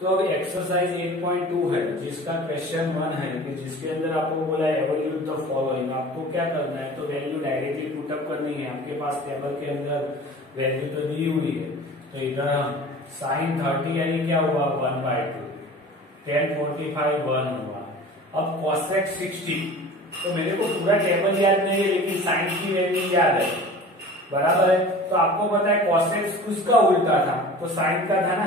तो अब एक्सरसाइज 8.2 है जिसका क्वेश्चन 1 है कि जिसके अंदर आपको बोला है एवल्यूट द फॉलोइंग। आपको क्या करना है, तो वैल्यू डायरेक्टली पुटअप करनी है। आपके पास टेबल के अंदर वैल्यू तो दी हुई है, तो इधर हम sin 30 यानी क्या हुआ 1/2, tan 45 1 हुआ। अब cosec 60, तो मेरे को पूरा टेबल याद नहीं है लेकिन साइन की वैल्यू याद है, बराबर है। तो आपको पता है cosec उसका उल्टा था तो साइन का था ना,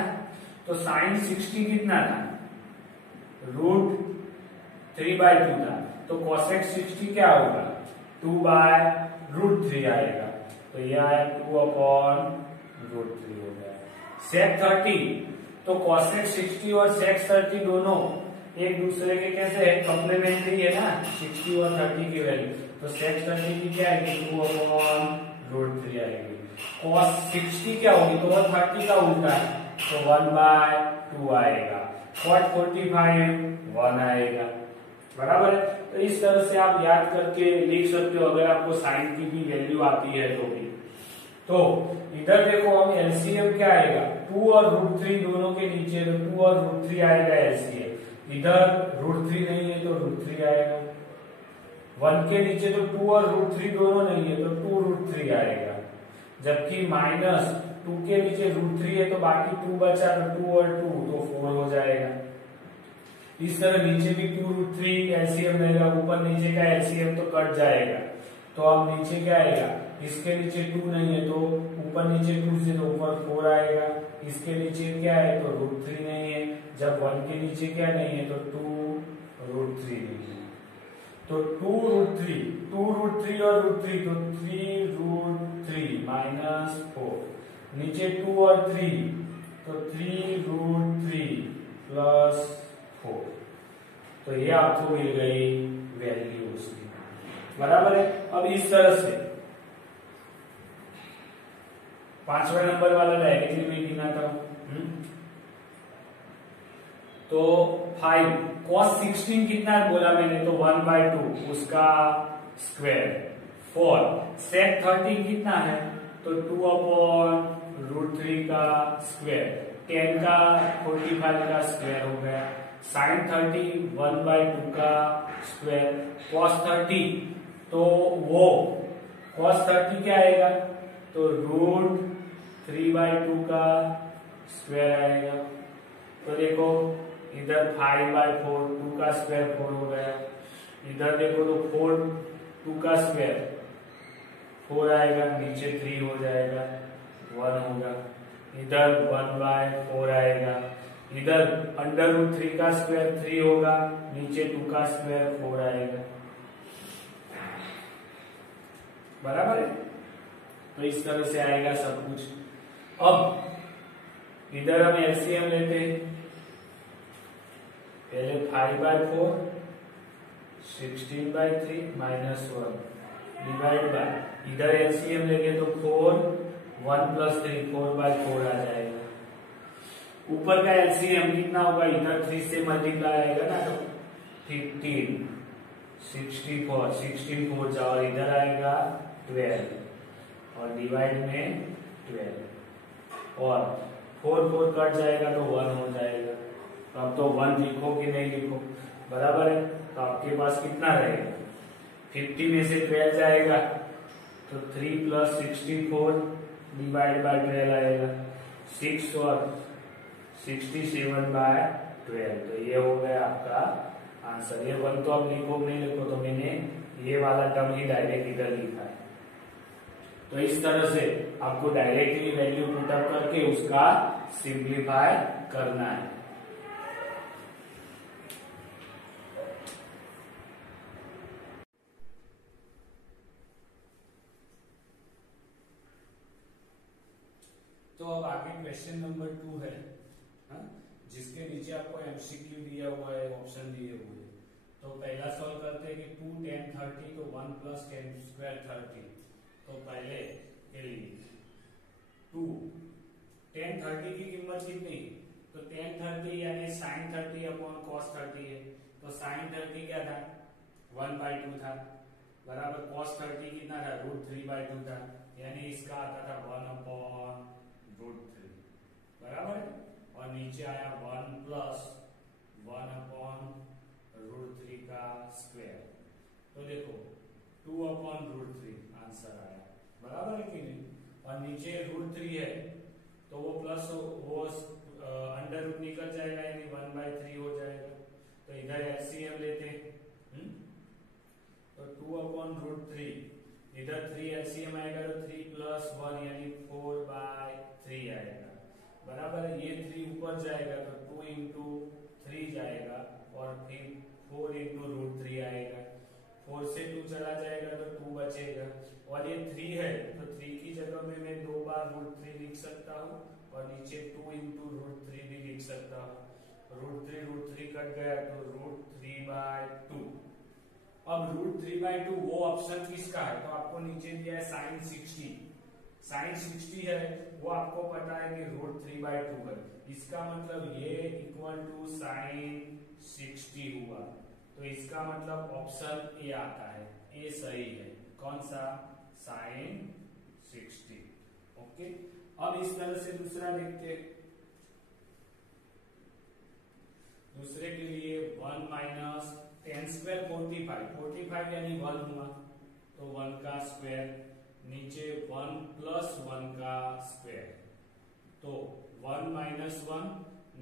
तो साइन 60 कितना था, √3/2 था। तो cosec 60 क्या होगा 2/√3 आएगा, तो यह आया 2/√3 हो गया। sec 30, तो cosec 60 और sec 30 दोनों एक दूसरे के कैसे है, कॉम्प्लीमेंट्री है ना, 60 और 30 की वैल्यू। तो sec 30 की क्या आएगी 2/√3 आएगी। cos 60 क्या होगी, तो 30 का उल्टा है तो 1/2 आएगा। cot 45 1 आएगा, बराबर है। तो इस तरह से आप याद करके लिख सकते हो अगर आपको साइन की भी वैल्यू आती है तो भी। तो इधर देखो हम एलसीएम क्या आएगा, 2 और √3 दोनों के नीचे, तो 2 और √3 आएगा एलसीएम। इधर √3 नहीं है तो √3 आएगा। 1 के नीचे तो 2 और √3 दोनों नहीं है तो 2√3 आएगा। जबकि -2 के नीचे √3 है तो बाकी 2 बचा, तो 2 और 2 तो 4 हो जाएगा। इस तरह नीचे भी 2√3 एलसीएम रहेगा, ऊपर नीचे का एलसीएम तो कट जाएगा। तो अब नीचे क्या आएगा, इसके नीचे 2 नहीं है तो ऊपर नीचे 2 से तो ऊपर 4 आएगा। इसके नीचे क्या है तो √3 नहीं है, जब 1 के नीचे क्या नहीं है तो 2√3 नहीं है, तो 2√3 और √3 तो 3√3 -4, नीचे 2 और 3 तो 3√3 +4। तो ये आपको मिल गई वैल्यू उसकी, बराबर है। अब इस तरह से 5वां नंबर वाला डायरेक्टली में गिनाता हूं। तो 5 cos 16 कितना बोला मैंने, तो 1/2 उसका स्क्वायर। 4 sec 30 कितना है, तो 2/√3 का स्क्वायर। 10 का 45 का स्क्वायर हो गया। sin 30 1/2 का स्क्वायर। cos 30, तो वो cos 30 क्या आएगा, तो √3/2 का स्क्वायर आएगा। तो देखो इधर 5/4, 2 का स्क्वायर 4 हो गया। इधर देखो तो 2 का स्क्वायर 4 आएगा, नीचे 3 हो जाएगा, 1 होगा। इधर 1/4 आएगा, इधर √3 का स्क्वायर 3 होगा, नीचे 2 का स्क्वायर 4 आएगा, बराबर है। तो इस तरह से आएगा सब कुछ। अब इधर हम एलसीएम लेते हैं, पहले 5/4 16/3 -1 डिवाइड बाय, इधर एलसीएम लेंगे तो 4 1 + 3 4/4 आ जाएगा। ऊपर का एलसीएम कितना होगा, इधर 3 से मल्टीप्लाई आएगा ना, तो 15 64 16 4 जा, और इधर आएगा 12 और डिवाइड में 12 और 4 4 कट जाएगा तो 1 हो जाएगा। तो अब तो 1 लिखो कि नहीं लिखो, बराबर है। तो आपके पास कितना रहेगा, 50 में से 12 जाएगा तो 3 + 64 डिवाइड बाय 12 आएगा, 6 और 67/12। तो ये हो गया आपका आंसर। ये 1 तो आप लिखो नहीं लिखो, तो मैंने ये वाला टर्म ही डायरेक्ट इधर लिखा है। तो इस तरह से आपको डायरेक्टली वैल्यू पुटअप करके उसका सिंप्लीफाई करना है। तो अब आगे क्वेश्चन नंबर 2 है, हा? जिसके नीचे आपको एमसीक्यू दिया हुआ है, ऑप्शन दिए हुए हैं। तो पहला सॉल्व करते हैं कि 2 tan 30 तो 1 + tan² 30। तो पहले के लिए 2 tan 30 की कीमत कितनी, तो tan 30 यानी sin 30/cos 30 है, तो sin 30 क्या था 1/2 था, बराबर cos 30 कितना था √3/2 था, यानी इसका आता था 1/√3, बराबर है। और नीचे आया 1 प्लस 1/√3 का स्क्वायर। तो देखो 2/√3 आंसर आया, बराबर है कि नहीं। और नीचे √3 है तो वो प्लस वो अंडर रूट निकल जाएगा, यानी 1/3 हो जाएगा। तो इधर एलसीएम लेते हैं, तो 2/√3, इधर 3 एलसीएम आएगा तो 3 + 1 यानी 4/3 आएगा, बराबर है। ये 3 ऊपर जाएगा तो 2 × 3 जाएगा और फिर 4 × √3 आएगा। 4 से 2 चला जाएगा तो 2 बचेगा, और ये 3 है तो 3 की जगह में मैं 2 बार √3 लिख सकता हूँ, और नीचे 2 × √3 भी लिख सकता हूँ। √3 कट गया तो √3/2। अब √3/2 वो ऑप्शन किसका है, तो आपको नीचे दिया है sin 60। sin 60 है, वो आपको पता है कि √3/2 है। इसका मतलब ये इक्वल टू sin 60 हुआ, तो इसका मतलब ऑप्शन ए आता है, ए सही है। कौन सा, sin 60। ओके, अब इस तरह से दूसरा देखते हैं। दूसरे के लिए 1 - 10² 45 यानी 1 हुआ, तो 1 का स्क्वायर, नीचे 1 + 1 का स्क्वायर, तो 1 - 1,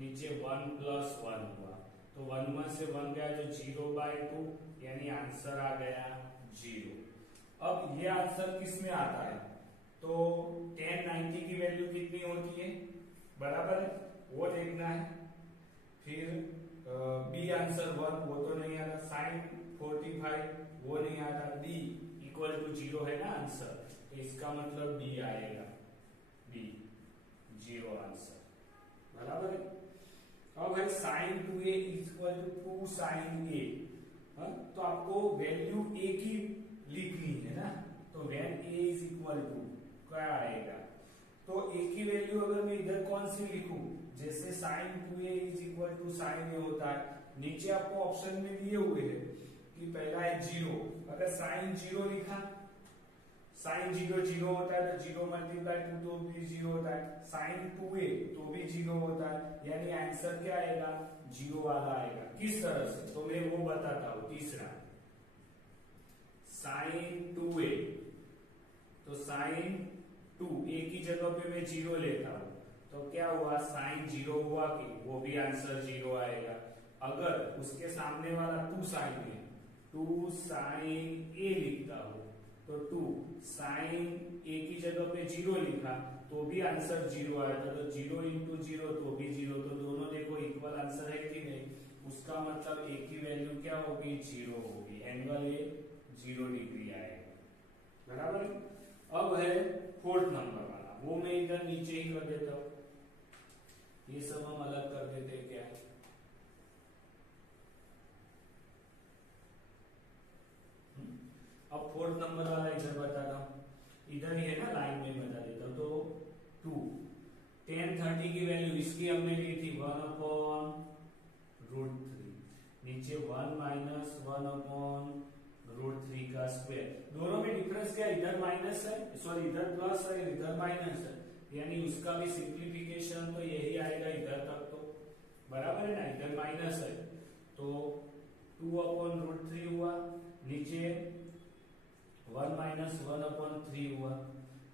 नीचे 1 + 1 हुआ, तो 1 से 1 गया तो 0/2, यानी आंसर आ गया 0। अब ये आंसर किस में आता है, तो 1090 की वैल्यू कितनी होती है, बराबर है, वो देखना है। फिर बी आंसर 1, वो तो नहीं आता। sin 45 वो नहीं आता। बी = 0 है ना आंसर, तो इसका मतलब बी आएगा, बी 0 आंसर, बराबर है। अब है sin 2a = 2 sin a, तो आपको वैल्यू a की लिखनी है ना, तो when a = क्या आएगा, तो a की वैल्यू अगर मैं इधर कौन सी लिखूं, जैसे sin 2a = sin a होता है, नीचे आपको ऑप्शन में दिए हुए हैं कि पहला है 0, अगर sin 0 लिखा, sin 0 0 होता है तो 0 × 2 तो भी 0 होता है, sin 2a तो भी 0 होता है, यानी आंसर क्या आएगा, 0 वाला आएगा। किस तरह से, तो मैं वो बताता हूं। तीसरा sin 2a, तो sin 2 a की जगह पे मैं 0 लेता हूं, तो क्या हुआ, sin 0 हुआ कि वो भी आंसर 0 आएगा। अगर उसके सामने वाला 2 sin है, 2 sin a लिखता हूं, तो 2 sin a की जगह पे 0 लिखा तो भी आंसर 0 आएगा, तो 0 × 0 तो भी 0, तो दोनों देखो इक्वल आंसर है कि नहीं। उसका मतलब a की वैल्यू क्या होगी, 0 होगी, एंगल ए 0 डिग्री आएगा, बराबर है। अब है 4th नंबर वाला, वो मैं इधर नीचे ही कर देता हूं, ये सब हम अलग कर देते हैं क्या। अब 4th नंबर वाला इधर बताता हूं, इधर ही है ना, लाइन में बता देता हूं। तो 2 1030 की वैल्यू इसकी हमने ली थी 1/√3, नीचे 1 - 1/√3 का स्क्वायर। दोनों में डिफरेंस क्या, इधर माइनस है, सॉरी इधर प्लस है, इधर माइनस है, यानी उसका भी सिंप्लीफिकेशन तो यही आएगा इधर तक, तो बराबर है ना, इधर माइनस है तो 2/√3 हुआ, नीचे 1 - 1/3 हुआ,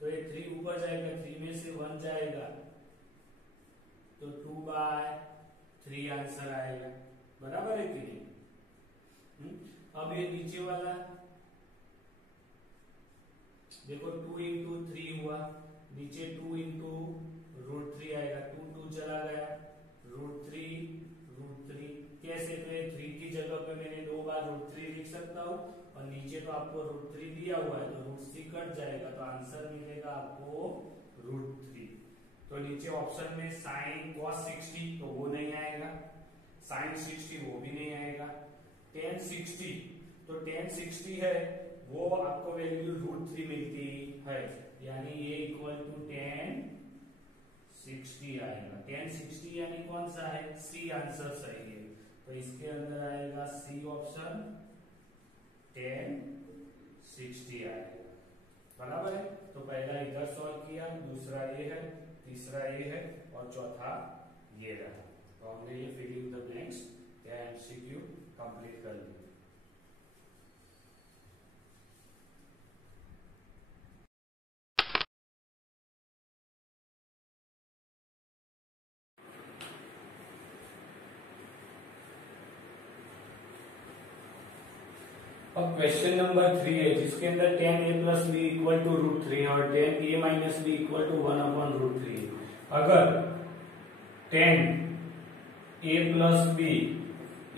तो ये 3 ऊपर जाएगा, 3 में से 1 जाएगा तो 2/3 आंसर आएगा, बराबर है कि नहीं। अब ये नीचे वाला देखो 2 × 3 हुआ, नीचे 2 × √3 आएगा, 2 चला गया, √3 कैसे, तो 3 की जगह पे मैंने 2 बार √3 लिख सकता हूं, और नीचे तो आपको √3 दिया हुआ है तो √3 कट जाएगा, तो आंसर मिलेगा आपको √3। तो नीचे ऑप्शन में sin cos 60 तो वो नहीं आएगा, sin 60 वो भी नहीं आएगा, tan 60 तो tan 60 है वो आपको वैल्यू √3 मिलती है, यानी ये = tan 60 आएगा। tan 60 यानी कौन सा है, सी आंसर सही है, तो इसके अंदर आएगा सी ऑप्शन, tan 60 आएगा, बराबर है। तो पहला इधर सॉल्व किया, दूसरा ये है, तीसरा ये है और चौथा ये रहा। तो हमने ये फिलिंग द ब्लैंक्स या एमसीक्यू कंप्लीट कर लिया। अब क्वेश्चन नंबर 3 है जिसके अंदर tan a plus B equal to √3 और tan a minus B equal to 1/√3। अगर tan a plus B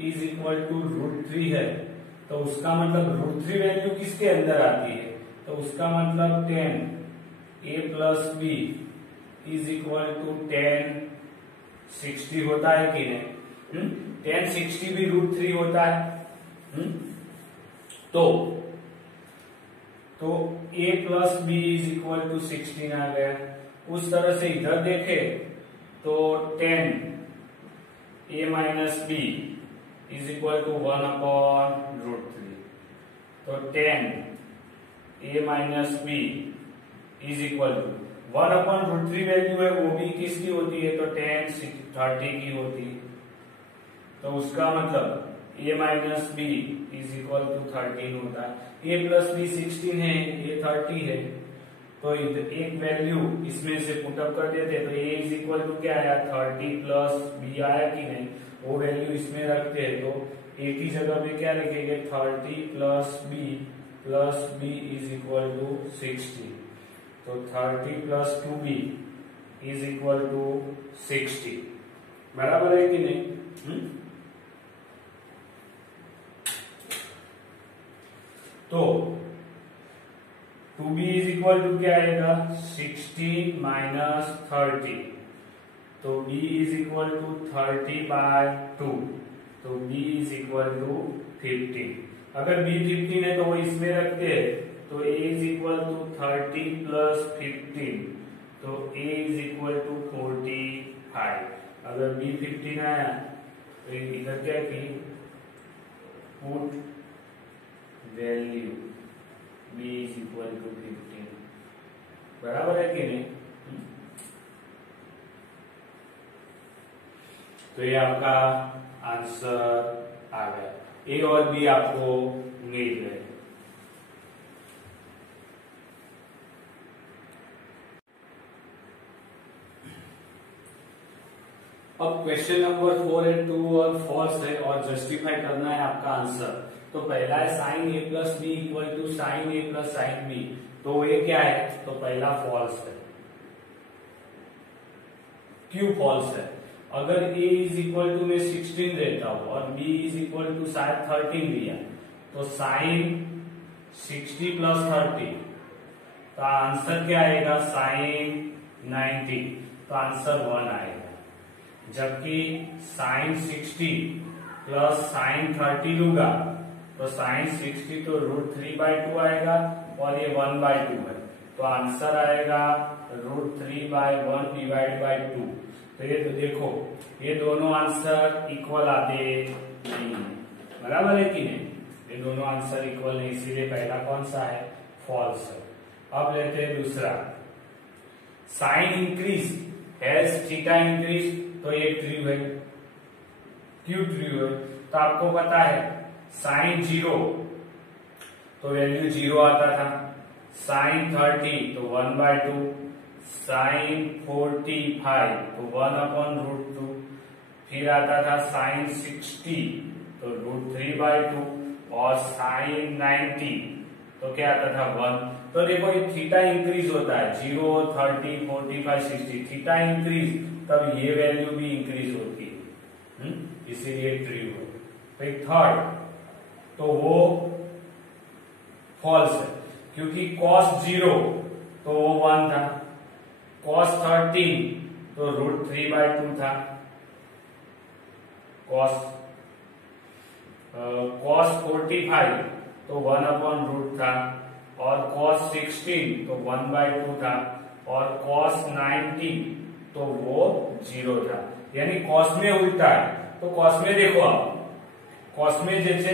is equal to √3 है तो उसका मतलब √3 वैल्यू किसके अंदर आती है, तो उसका मतलब tan a plus B is equal to tan 60 होता है कि नहीं? tan 60 भी √3 होता है। तो a plus B is equal to 16 आ गया। उस तरह से इधर देखे तो tan a minus B is equal to 1/√3। तो tan a minus B is equal to 1/√3 value है वो भी किसकी होती है, तो tan 30 की होती है। तो उसका मतलब a minus B is equal to 13 होता है। a प्लस बी 16 है, a 30 है, तो एक वैल्यू इसमें से पुटअप कर देते तो a इज इक्वल टू क्या आया 30 प्लस बी आया कि नहीं, वो वैल्यू इसमें रखते हैं। तो a की जगह में क्या लिखेंगे 30 plus b is equal to 60। तो 30 plus 2b is equal to 60। बराबर है कि नहीं? तो 2b इज इक्वल टू क्या आएगा 60 माइनस 30। तो b इज इक्वल टू 30/2। तो b इज इक्वल टू 15। अगर b 15 है तो वो इसमें रखते हैं तो a is equal to 30 plus 15। तो a इज इक्वल टू 45। अगर b 15 आया तो इधर क्या की put value b is equal to 15। बराबर है कि नहीं? तो ये आपका आंसर आ गया। ए और बी आपको मिल गए। अब क्वेश्चन नंबर 4 है, ट्रू और फॉल्स है और जस्टिफाई करना है आपका आंसर। तो पहला है sine a plus B equal to sine a plus sine B. तो ये क्या है, तो पहला फॉल्स है। क्यों फॉल्स है? अगर a इज इक्वल टू में 16 देता हूं और b इज इक्वल टू शायद 13 दिया तो साइन 60 प्लस 30 तो आंसर क्या आएगा साइन 90। तो आंसर 1 आएगा। जबकि साइन 60 प्लस साइन 30 लूंगा तो साइन 60 तो √3/2 आएगा और ये 1/2 है। तो आंसर आएगा √3/1 डिवाइड बाई 2। तो ये तो देखो ये दोनों आंसर इक्वल आते नहीं है। बराबर है कि नहीं? ये दोनों आंसर इक्वल नहीं, इसीलिए पहला कौन सा है, फॉल्स है। अब लेते हैं दूसरा, sine increase has theta increase. तो ये ट्रू है। क्यों ट्रू है? तो आपको पता है साइन 0 तो वैल्यू 0 आता था, साइन 30 तो 1/2, साइन 45 तो 1/√2, फिर आता था साइन 60 तो √3/2 और साइन 90 तो क्या आता था 1। तो देखो ये थीटा इंक्रीज होता है 0, 30, 45, 60 थीटा इंक्रीज तब ये वैल्यू भी इंक्रीज होती है, इसीलिए ट्रू है। फिर थर्ड तो वो फॉल्स है क्योंकि cos 0 तो वो 1 था, cos 13 तो √3/2 था, cos 45 तो 1/√2 था और cos 16 तो 1/2 था और cos 90 तो वो 0 था। यानी cos में उल्टा है। तो cos में देखो आप, cos में जैसे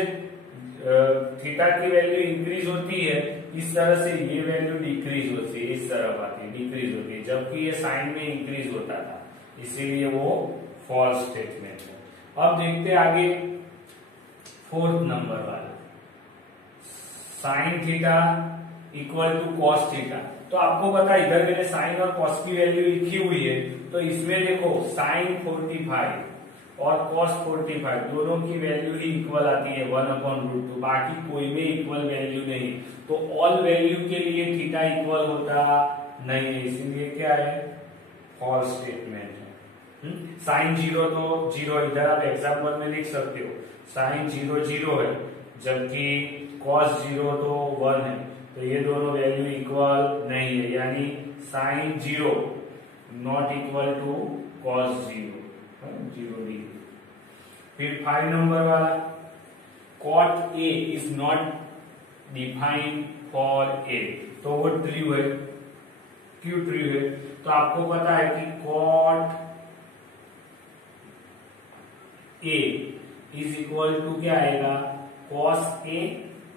थीटा की वैल्यू इंक्रीज होती है इस तरह से ये वैल्यू डिक्रीज होती है, इस तरफ आती है डिक्रीज होती है, जबकि ये साइन में इंक्रीज होता था, इसीलिए वो फॉल्स स्टेटमेंट है। अब देखते हैं आगे फोर्थ नंबर वाला, sine theta equal to cos theta. तो आपको पता है इधर मैंने साइन और कॉस की वैल्यू लिखी हुई है, तो इसमें देखो साइन 45 और कॉस 45 दोनों की वैल्यू ही इक्वल आती है 1/√2, बाकी कोई में इक्वल वैल्यू नहीं। तो ऑल वैल्यू के लिए थीटा इक्वल होता नहीं है, इसीलिए क्या है, फॉल्स स्टेटमेंट है। साइन 0 तो 0, इधर आप एग्जाम्पल में लिख सकते हो साइन 0 0 है, जबकि कॉस 0 तो 1 है, तो ये दोनों वैल्यू इक्वल नहीं है, यानी sine 0 not equal to cos 0 degree. फिर 5 नंबर वाला, cot A is not defined for A, तो वो ट्रू है। क्यों ट्रू है? तो आपको पता है कि cot A is equal to क्या आएगा, cos A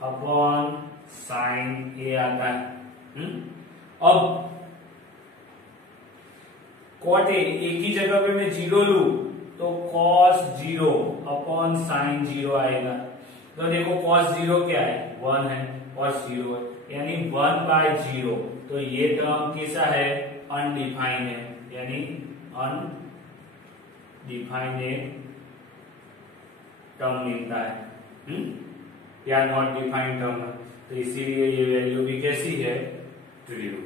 upon sine A आता है। अब कॉट ए की जगह पे मैं 0 लू तो कॉस 0 अपॉन साइन 0 आएगा। तो देखो कॉस 0 क्या है, 1 है और 0 है, यानी 1/0। तो ये टर्म कैसा है, अनडिफाइंड है, यानी अनडिफाइंड टर्म मिलता है, या नॉट डिफाइंड टर्म है, तो इसीलिए ये वैल्यू भी कैसी है, ट्रू।